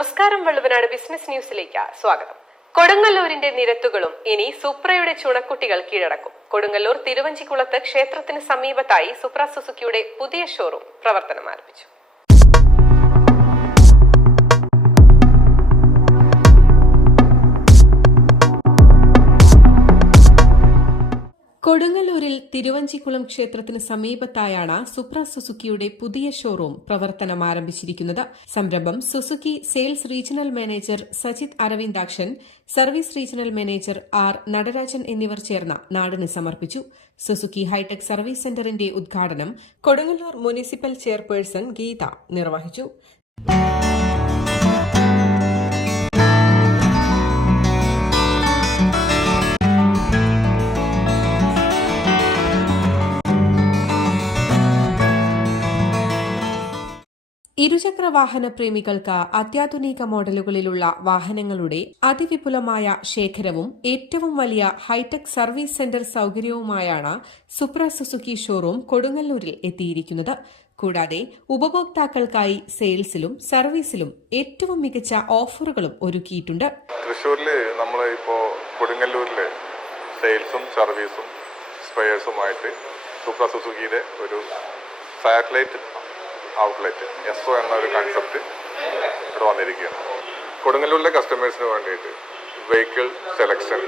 നമസ്കാരം. വള്ളുവനാട് ബിസിനസ് ന്യൂസിലേക്ക് സ്വാഗതം. കൊടുങ്ങല്ലൂരിന്റെ നിരത്തുകളും ഇനി സുപ്രയുടെ ചുണക്കുട്ടികൾ കീഴടക്കും. കൊടുങ്ങല്ലൂർ തിരുവഞ്ചിക്കുളത്ത് ക്ഷേത്രത്തിന് സമീപത്തായി സുപ്ര സുസുക്കിയുടെ പുതിയ ഷോറൂം പ്രവർത്തനം ആരംഭിച്ചു. കൊടുങ്ങല്ലൂരിൽ തിരുവഞ്ചിക്കുളം ക്ഷേത്രത്തിന് സമീപത്തായാണ് സുപ്ര സുസുക്കിയുടെ പുതിയ ഷോറൂം പ്രവർത്തനം ആരംഭിച്ചിരിക്കുന്നത്. സംരംഭം Suzuki sales regional manager Sajith Aravindakshan, service regional manager R Natarajan എന്നിവർ ചേർന്ന് നാടിന് സമർപ്പിച്ചു. സുസുക്കി ഹൈടെക് സർവീസ് സെന്ററിന്റെ ഉദ്ഘാടനം കൊടുങ്ങല്ലൂർ മുനിസിപ്പൽ ചെയർപേഴ്സൺ ഗീത നിർവഹിച്ചു. ഇരുചക്ര വാഹന പ്രേമികൾക്ക് അത്യാധുനിക മോഡലുകളിലുള്ള വാഹനങ്ങളുടെ അതിവിപുലമായ ശേഖരവും ഏറ്റവും വലിയ ഹൈടെക് സർവീസ് സെന്റർ സൌകര്യവുമായാണ് സുപ്ര സുസുക്കി ഷോറൂം കൊടുങ്ങല്ലൂരിൽ എത്തിയിരിക്കുന്നത്. കൂടാതെ ഉപഭോക്താക്കൾക്കായി സെയിൽസിലും സർവീസിലും ഏറ്റവും മികച്ച ഓഫറുകളും ഒരുക്കിയിട്ടുണ്ട്. തൃശ്ശൂരിൽ നമ്മൾ ഇപ്പോൾ കൊടുങ്ങല്ലൂരിൽ സെയിൽസും സർവീസും സ്പെയർസുമായിട്ട് സുപ്ര സുസുക്കിയുടെ ഒരു സാറ്റലൈറ്റ് ഔട്ട്ലെറ്റ് എസ്ഒ എന്ന ഒരു കൺസെപ്റ്റ് ഇവിടെ വന്നിരിക്കുകയാണ്. കൊടുങ്ങല്ലൂരിലെ കസ്റ്റമേഴ്സിന് വേണ്ടിയിട്ട് vehicle selection,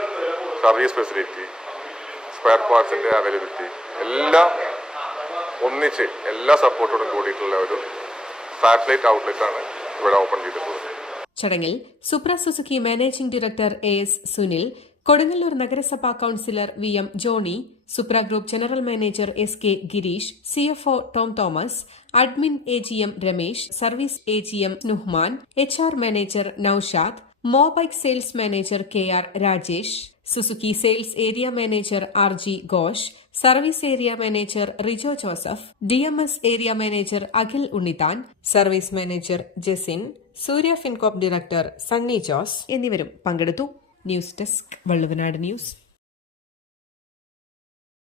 service facility, spare പാർട്സിൻ്റെ അവൈലബിലിറ്റി എല്ലാം ഒന്നിച്ച് എല്ലാ സപ്പോർട്ടോടും കൂടിയിട്ടുള്ള ഒരു സാറ്റലൈറ്റ് ഔട്ട്ലെറ്റാണ് ഇവിടെ ഓപ്പൺ ചെയ്തിട്ടുള്ളത്. ചടങ്ങിൽ Supra Suzuki managing director S Sunil, Kodungallur നഗരസഭാ councillor VM. Johny, Supra group general manager SK. Girish, CFO Tom Thomas, admin AGM. Ramesh, service AGM. Nuhman, HR. Manager Noushad, Mobike sales manager KR. Rajesh, Suzuki sales area manager RG. Ghosh, service area manager Rijo Joseph, DMS area manager Akhil Unnithan, service manager Jesin, Surya Fincorp director Sunny Jose എന്നിവരും പങ്കെടുത്തു. News desk, Valluvanad news.